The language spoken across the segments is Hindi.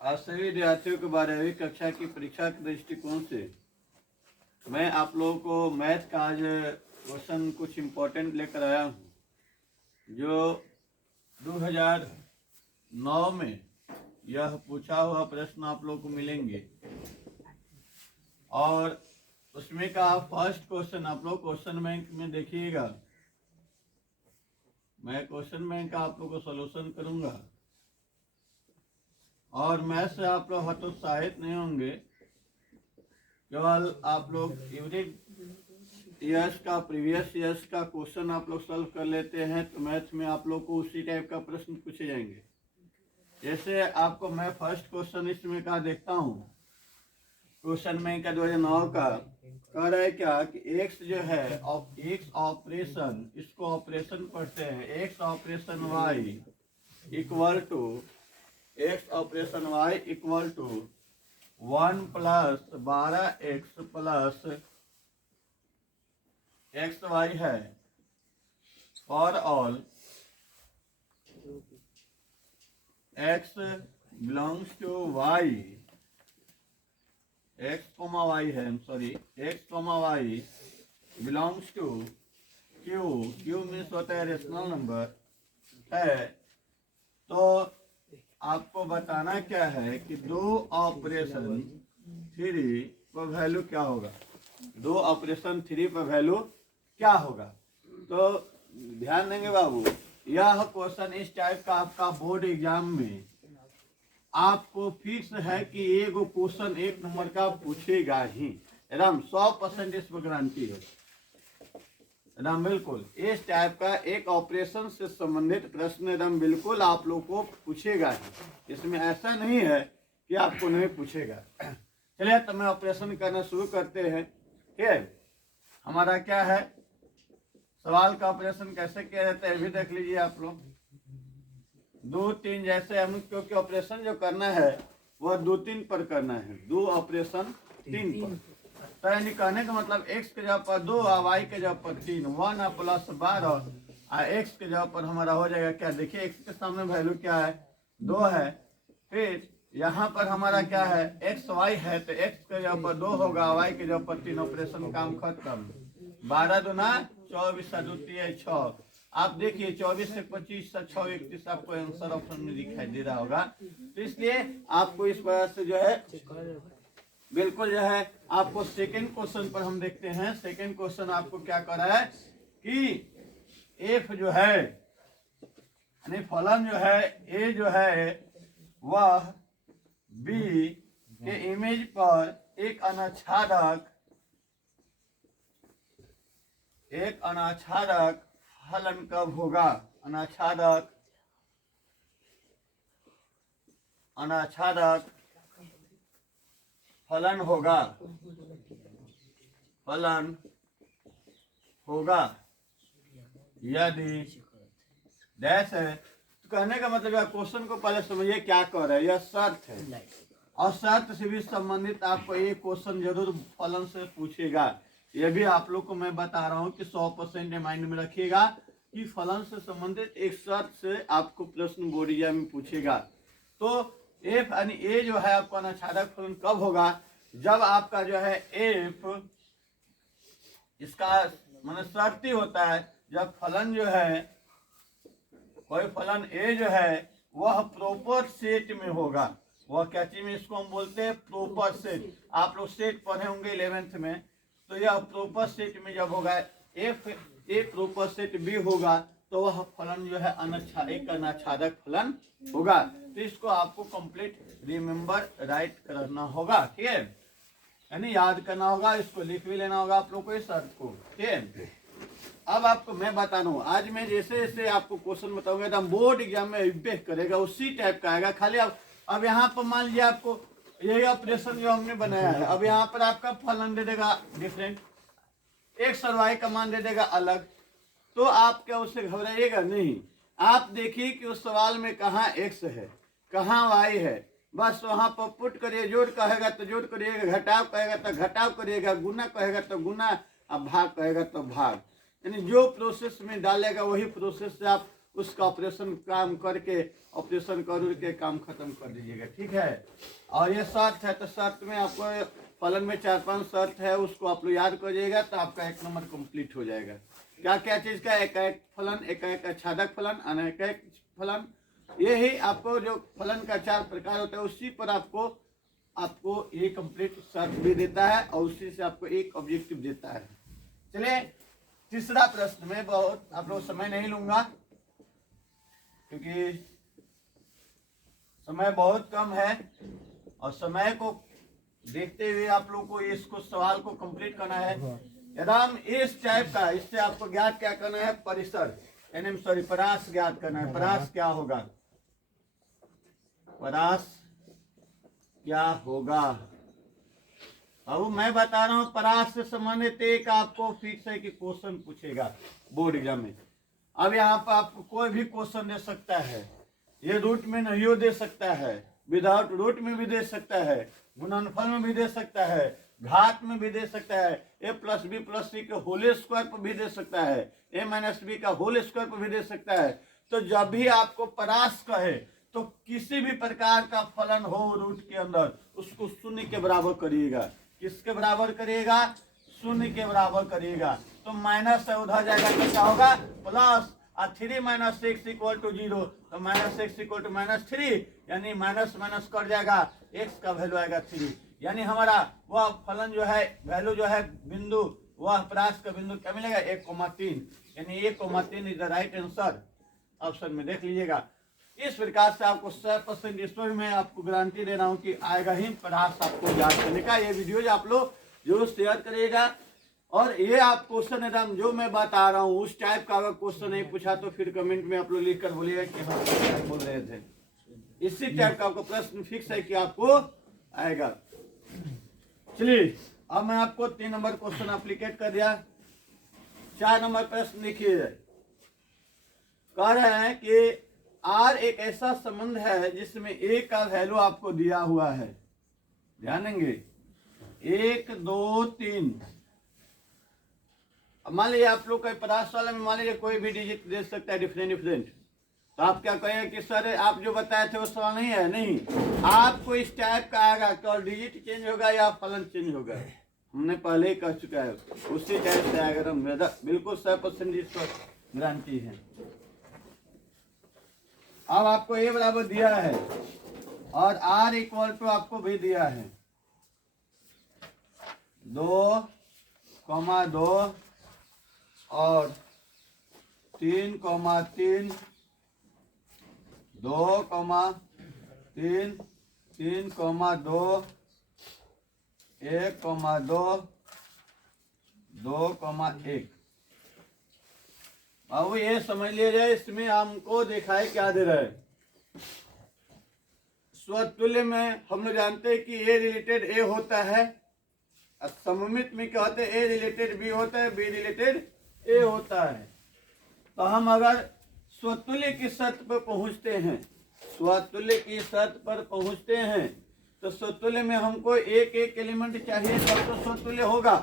आज सभी विद्यार्थियों को 12वीं कक्षा की परीक्षा के दृष्टिकोण से मैं आप लोगों को मैथ का आज क्वेश्चन कुछ इम्पोर्टेंट लेकर आया हूँ जो 2009 में यह पूछा हुआ प्रश्न आप लोगों को मिलेंगे और उसमें का फर्स्ट क्वेश्चन आप लोग क्वेश्चन बैंक में देखिएगा। मैं क्वेश्चन बैंक का आप लोग को सॉल्यूशन करूँगा और मैथ से आप लोग हतोत्साहित नहीं होंगे। केवल आप लोग यूनिट ईयर्स का प्रीवियस ईयर्स का क्वेश्चन आप लोग सॉल्व कर लेते हैं तो मैथ में आप लोग को उसी टाइप का प्रश्न पूछे जाएंगे। जैसे आपको मैं फर्स्ट क्वेश्चन इसमें का देखता हूँ, क्वेश्चन में का 2009 का कह रहा है क्या कि एक्स जो है एक्स ऑपरेशन, इसको ऑपरेशन पढ़ते हैं, x operation y equal to x operation y equal to 1 plus 12x plus x y है for all x belongs to y, x comma y है, sorry x comma y belongs to q, q means होता है रेशनल नंबर है। तो आपको बताना क्या है कि दो ऑपरेशन 3 पर वैल्यू क्या होगा, दो ऑपरेशन 3 पर वैल्यू क्या होगा। तो ध्यान देंगे बाबू, यह क्वेश्चन इस टाइप का आपका बोर्ड एग्जाम में आपको फिक्स है कि एक क्वेश्चन 1 नंबर का पूछेगा ही, एकदम 100% इस पर गारंटी है एकदम बिल्कुल। इस टाइप का एक ऑपरेशन से संबंधित प्रश्न एकदम बिल्कुल आप लोग को पूछेगा ही, इसमें ऐसा नहीं है कि आपको नहीं पूछेगा। चलिए तो मैं ऑपरेशन करना शुरू करते हैं। ठीक है, हमारा क्या है सवाल का ऑपरेशन कैसे किया जाता है भी देख लीजिए आप लोग। 2 3 जैसे हम क्योंकि ऑपरेशन जो करना है वह 2 3 पर करना है, 2 ऑपरेशन 3 पर। तो यानी कहने का मतलब x के जगह पर 2 और y के जगह पर 3, 1 प्लस 12 और x के जगह पर हमारा हो जाएगा क्या, देखिए x के सामने वैल्यू क्या है 2 है, फिर यहाँ पर हमारा क्या है x y है तो x के जगह पर 2 होगा, y के जगह पर 3, ऑपरेशन काम खत्म। 12 दूना 24 दूती 6, आप देखिए 24 से 25 से 6 31 आपको आंसर ऑप्शन में दिखाई दे रहा होगा। तो इसलिए आपको इस वजह से जो है बिल्कुल जो है आपको सेकेंड क्वेश्चन पर हम देखते हैं। सेकेंड क्वेश्चन आपको क्या कर रहा है कि एफ जो है यानी फलन जो है ए जो है वह बी के इमेज पर एक अनाच्छादक फलन कब होगा, अनाच्छादक फलन होगा यदि डैश है। तो कहने का मतलब है क्वेश्चन को पहले समझिए क्या कह रहा है, यह शर्त है और शर्त से भी संबंधित आपको एक क्वेश्चन जरूर फलन से पूछेगा। यह भी आप लोग को मैं बता रहा हूँ कि 100% माइंड में रखिएगा कि फलन से संबंधित एक शर्त से आपको प्रश्न बोर्ड एग्जाम में पूछेगा। तो एफ यानी ए जो है आपका अनाच्छादक फलन कब होगा, जब आपका जो है एफ इसका मतलब शर्ती होता है, जब फलन जो है कोई फलन ए जो है वह प्रॉपर सेट में होगा। वह क्या चीज में, इसको हम बोलते हैं प्रॉपर सेट। आप लोग सेट पढ़े होंगे 11th में, तो यह प्रॉपर सेट में जब होगा if A proper set B होगा तो वह फलन जो है एक अनाच्छादक फलन होगा। तो इसको आपको कंप्लीट रिमेम्बर राइट करना होगा, ठीक है, यानी याद करना होगा, इसको लिख भी लेना होगा आप लोग को इस शर्त को। ठीक है, अब आपको मैं बता रहा हूँ, आज मैं जैसे जैसे आपको क्वेश्चन बताऊंगा एकदम बोर्ड एग्जाम में इम्पेक्ट करेगा उसी टाइप का आएगा। खाली अब यहाँ पर मान लीजिए आपको यही ऑपरेशन जो हमने बनाया है, अब यहाँ पर आपका फलन दे देगा डिफरेंट, एक्स और वाई का मान दे देगा अलग, तो आप क्या उससे घबराइएगा नहीं। आप देखिए कि उस सवाल में कहाँ एक्स है कहाँ वाई है, बस वहां पर पुट करिए, जोड़ कहेगा तो जोड़ करिएगा, घटाव कहेगा तो घटाव करिएगा, गुना कहेगा तो गुना और भाग कहेगा तो भाग, यानी जो प्रोसेस में डालेगा वही प्रोसेस से आप उसका ऑपरेशन काम करके ऑपरेशन करके काम खत्म कर दीजिएगा, ठीक है। और ये शर्त है, तो शर्त में आपको फलन में 4-5 शर्त है, उसको आप लोग याद करिएगा तो आपका 1 नंबर कंप्लीट हो जाएगा। क्या क्या चीज़ का? एक फलन, एक छादक फलन, अनेक फलन। ये ही आपको जो फलन का 4 प्रकार होता है, उसी पर आपको ये कंप्लीट शर्त भी देता है और उसी से आपको एक ऑब्जेक्टिव देता है। चलिए तीसरा प्रश्न में बहुत आप लोग समय नहीं लूंगा क्योंकि समय बहुत कम है और समय को देखते हुए आप लोग को इसको सवाल को कंप्लीट करना है। एकदम इस टाइप का, इससे आपको ज्ञात क्या करना है? परिसर परास ज्ञात करना है। परास क्या होगा? परास क्या होगा? अब मैं बता रहा हूँ, परास से संबंधित एक आपको फिक्स है कि क्वेश्चन पूछेगा बोर्ड एग्जाम में। अब यहाँ पर आपको कोई भी क्वेश्चन दे सकता है, ये रूट में नहीं दे सकता है, विदाउट रूट में भी दे सकता है, गुणनफल में भी दे सकता है, घात में भी दे सकता है, a + b + c के होल स्क्वायर पर भी दे सकता है, a - b का होल स्क्वायर पर भी दे सकता है। तो जब भी आपको परास कहे तो किसी भी प्रकार का फलन हो रूट के अंदर, उसको 0 के बराबर करिएगा। किसके बराबर करिएगा? 0 के बराबर करिएगा। तो माइनस है, उधर जाएगा तो क्या होगा? प्लस। और 3 - x = 0, तो -x = -3, यानी माइनस माइनस कट जाएगा, x का वैल्यू आएगा 3। यानी हमारा वह फलन जो है, वैल्यू जो है, बिंदु, वह परास का बिंदु क्या मिलेगा? 1,3, यानी 1,3 is the right answer. Option में देख लीजिएगा। इस प्रकार से आपको 100% इसमें मैं आपको गारंटी दे रहा हूँ कि आएगा ही परास आपको याद करने का। ये वीडियो आप लोग जरूर शेयर करिएगा। और ये आप क्वेश्चन एकदम जो मैं बता रहा हूँ उस टाइप का अगर क्वेश्चन नहीं पूछा तो फिर कमेंट में आप लोग लिख कर बोलिएगा कि हाँ क्या बोल रहे थे। इसी टाइप का आपको प्रश्न फिक्स है कि आपको आएगा। चलिए अब मैं आपको 3 नंबर क्वेश्चन एप्लीकेट कर दिया। 4 नंबर प्रश्न लिखिए। कह रहे हैं कि R एक ऐसा संबंध है जिसमें A का वैल्यू आपको दिया हुआ है। ध्यान देंगे 1, 2, 3। मान लीजिए आप लोग का परास वाला में मान लीजिए कोई भी डिजिट दे सकता है डिफरेंट। तो आप क्या कहेंगे कि सर आप जो बताए थे वो सवाल नहीं है? नहीं, आपको इस टाइप का आएगा कि और डिजिट चेंज होगा या फलन चेंज होगा। हमने पहले ही कह चुका है, उसी टाइप से आएगा। बिल्कुल 100% इसको गारंटी है। अब आपको A बराबर दिया है और R = आपको भी दिया है 2, 2 और 3, 3, 2, 3, 3, 2, 1, 2, 2, 1। अब ये समझ लीजिए इसमें हमको दिखाए क्या दे रहा है। स्वतुल्य में हम लोग जानते हैं कि A रिलेटेड A होता है, सममित में क्या होता है? A रिलेटेड B होता है, B रिलेटेड A होता है। तो हम अगर स्वतुल्य की शर्त पर पहुंचते हैं, स्वतुल्य की शर्त पर पहुंचते हैं तो स्वतुल्य में हमको एक एलिमेंट चाहिए तब तो स्वतुल्य होगा,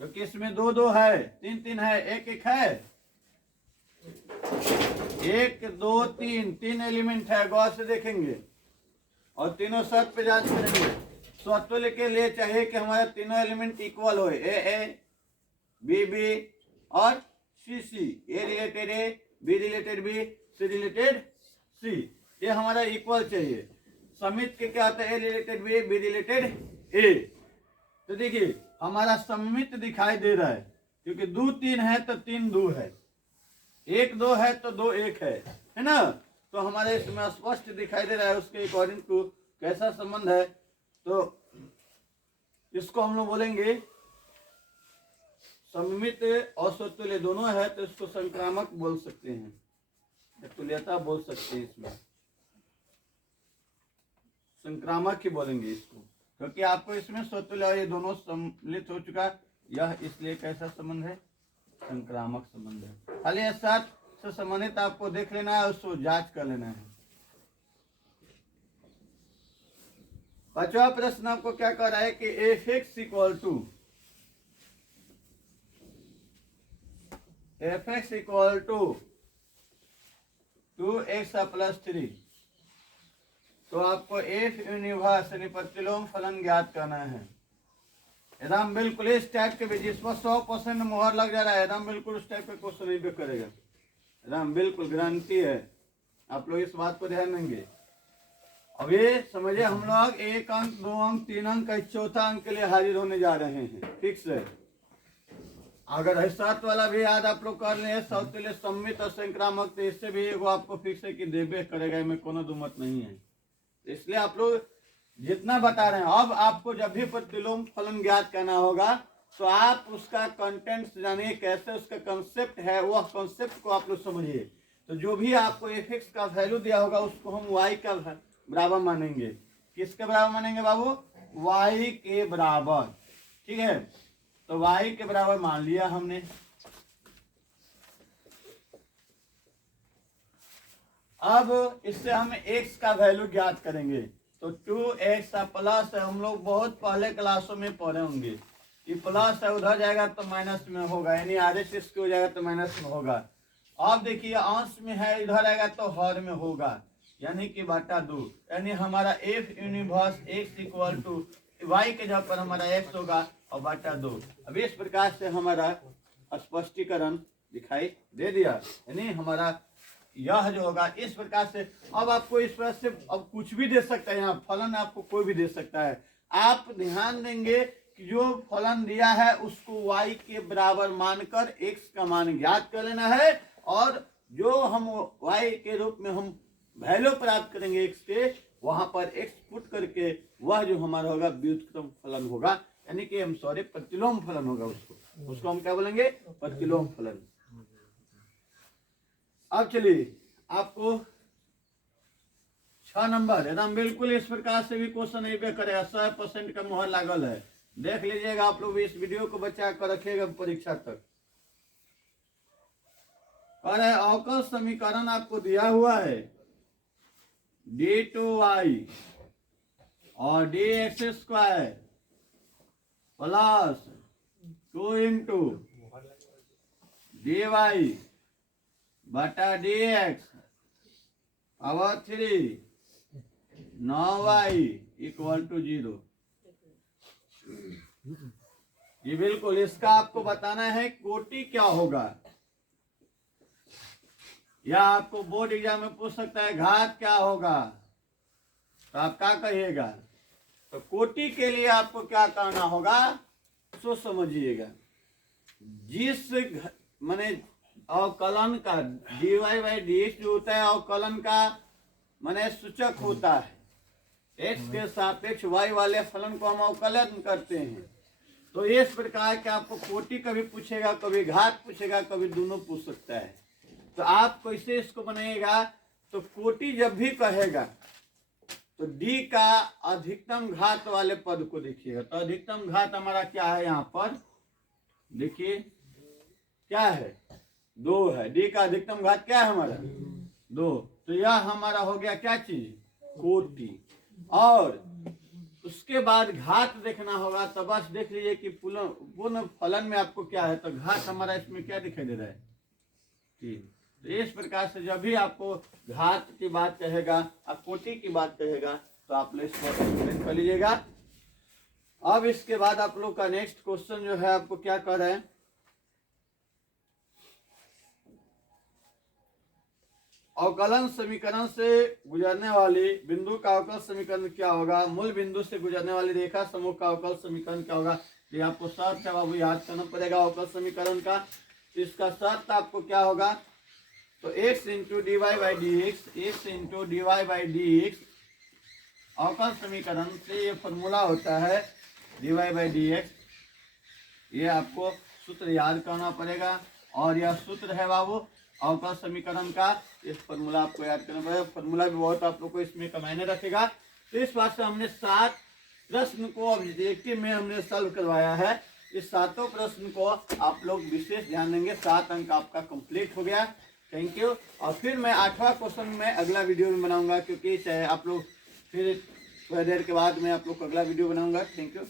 क्योंकि इसमें 2, 2 है, 3, 3 है, 1, 1 है। 1, 2, 3, 3 एलिमेंट है, गौर से देखेंगे और तीनों शर्त पे जांच करेंगे। स्वतुल्य के लिए चाहिए कि हमारे तीनों एलिमेंट इक्वल हो, A, B और C। A related A, B related B, C related C। ये हमारा इक्वल चाहिए। समित के क्या होता है? A related B, B related A। तो देखिए हमारा सममित दिखाई दे रहा है, क्योंकि 2, 3 है तो 3, 2 है, 1, 2 है तो 2, 1 है ना। तो हमारे इसमें स्पष्ट दिखाई दे रहा है उसके अकॉर्डिंग टू कैसा संबंध है। तो इसको हम लोग बोलेंगे सममित और स्वतुल्य दोनों है, तो इसको संक्रामक बोल सकते हैं, तुल्यता बोल सकते हैं। इसमें संक्रामक ही बोलेंगे इसको, क्योंकि आपको इसमें स्वतुल्य और ये दोनों सम्मिलित हो चुका। यह इसलिए कैसा संबंध है? संक्रामक संबंध है। खाली साथ से संबंधित आपको देख लेना है, उसको जांच कर लेना है। 5वां प्रश्न आपको क्या कह रहा है कि f(x) = 2x प्लस 3। तो आपको एफ यूनिवर्स यानी प्रतिलोम फलन ज्ञात करना है। एकदम बिल्कुल इस टाइप के भी जिसमें 100% मुहर लग जा रहा है, एकदम बिल्कुल उस टाइप का क्वेश्चन नहीं भी करेगा, एकदम बिल्कुल गारंटी है। आप लोग इस बात पर ध्यान देंगे। अब ये समझिए हम लोग 1 अंक 2 अंक 3 अंक का चौथा अंक के लिए हाजिर होने जा रहे हैं, फिक्स है। अगर है 7 वाला भी याद आप लोग कर ले, सब के लिए सम्मित और संक्रामक, तो इससे भी एगो आपको फिक्स है कि देबे करेगा, में कोनो दुमत नहीं है। इसलिए आप लोग जितना बता रहे हैं, अब आपको जब भी प्रतिलोम फलन ज्ञात करना होगा तो आप उसका कंटेंट जानिए, कैसे उसका कंसेप्ट है, वह कंसेप्ट को आप लोग समझिए। तो जो भी आपको एफ का वैल्यू दिया होगा उसको हम वाई का बराबर मानेंगे। किसके बराबर मानेंगे बाबू? वाई के बराबर, ठीक है। तो वाई के बराबर मान लिया हमने। अब इससे हम x का वैल्यू ज्ञात करेंगे। तो 2x प्लस है, हम लोग बहुत पहले क्लासों में पढ़े होंगे। ये प्लस है, उधर जाएगा तो माइनस में होगा, यानी आधे से इसके हो जाएगा तो माइनस में होगा। अब देखिए अंश में है, इधर आएगा तो हर में होगा, यानी कि बटा 2, यानी हमारा if universe x equal to वाई के जगह पर हमारा x होगा और बटा 2। अब इस प्रकार से हमारा स्पष्टीकरण दिखाई दे दिया, यानी हमारा यह जो होगा इस प्रकार से। अब आपको इस प्रकार से अब कुछ भी दे सकता है, यहाँ फलन आपको कोई भी दे सकता है। आप ध्यान देंगे कि जो फलन दिया है उसको y के बराबर मानकर x का मान ज्ञात कर लेना है, और जो हम y के रूप में हम वैल्यू प्राप्त करेंगे x के, वहां पर x पुट करके वह जो हमारा होगा व्युत्क्रम फलन होगा, यानी कि हम प्रतिलोम फलन होगा। उसको हम क्या बोलेंगे? प्रतिलोम फलन। अब चलिए आपको 6 नंबर एकदम बिल्कुल इस प्रकार से भी क्वेश्चन नहीं पे करेगा, 100% का मुहर लागल है। देख लीजिएगा आप लोग, इस वीडियो को बचा कर रखिएगा परीक्षा तक। और अवकल समीकरण आपको दिया हुआ है d2y और dx² प्लस 2 इंटू dy बटा dx power 3 9y equal to 0। ये बिल्कुल इसका आपको बताना है कोटि क्या होगा, या आपको बोर्ड एग्जाम में पूछ सकता है घात क्या होगा, तो आप क्या कहिएगा? तो कोटि के लिए आपको क्या करना होगा सो समझिएगा। जिस माने अवकलन का dy बाई dx जो होता है, अवकलन का माने सूचक होता है। x के सापेक्ष y वाले फलन को हम अवकलन करते हैं। तो इस प्रकार के आपको कोटि कभी पूछेगा, कभी घात पूछेगा, कभी दोनों पूछ सकता है। तो आप कैसे इसको बनाइएगा? तो कोटि जब भी कहेगा तो d का अधिकतम घात वाले पद को देखिएगा। तो अधिकतम घात हमारा क्या है? यहाँ पर देखिए क्या है? 2 है। d का अधिकतम घात क्या है हमारा? 2। तो यह हमारा हो गया क्या चीज? कोटि। और उसके बाद घात देखना होगा, तो बस देख लीजिए कि पूर्ण फलन में आपको क्या है। तो घात हमारा इसमें क्या दिखाई दे रहा है? 3। तो इस प्रकार से जब भी आपको घात की बात कहेगा, कोटि की बात कहेगा, तो आप लोग इसको एक्सप्लेन कर लीजिएगा। अब इसके बाद आप लोग का नेक्स्ट क्वेश्चन जो है आपको क्या कर रहे हैं? अवकलन समीकरण से गुजरने वाली बिंदु का अवकल समीकरण क्या होगा? मूल बिंदु से गुजरने वाली रेखा समूह का अवकल समीकरण क्या होगा? ये आपको शर्त है बाबू, याद करना पड़ेगा अवकल समीकरण का। इसका शर्त आपको क्या होगा? तो x into dy by D x अवकल समीकरण से ये फॉर्मूला होता है dy बाई डी एक्स। ये आपको सूत्र याद करना पड़ेगा, और यह सूत्र है बाबू अवकल समीकरण का। इस फॉर्मूला आपको याद करना पड़ेगा। फॉर्मूला भी बहुत आप लोग को इसमें मायने रखेगा। तो इस बात से हमने 7 प्रश्न को ऑब्जेक्टिव में हमने सॉल्व करवाया है। इस 7 प्रश्न को आप लोग विशेष ध्यान देंगे। 7 अंक आपका कंप्लीट हो गया। Thank you. और फिर मैं 8वां क्वेश्चन में अगला वीडियो में बनाऊंगा, क्योंकि आप लोग फिर थोड़ी देर के बाद मैं आप लोग को अगला वीडियो बनाऊंगा। Thank you.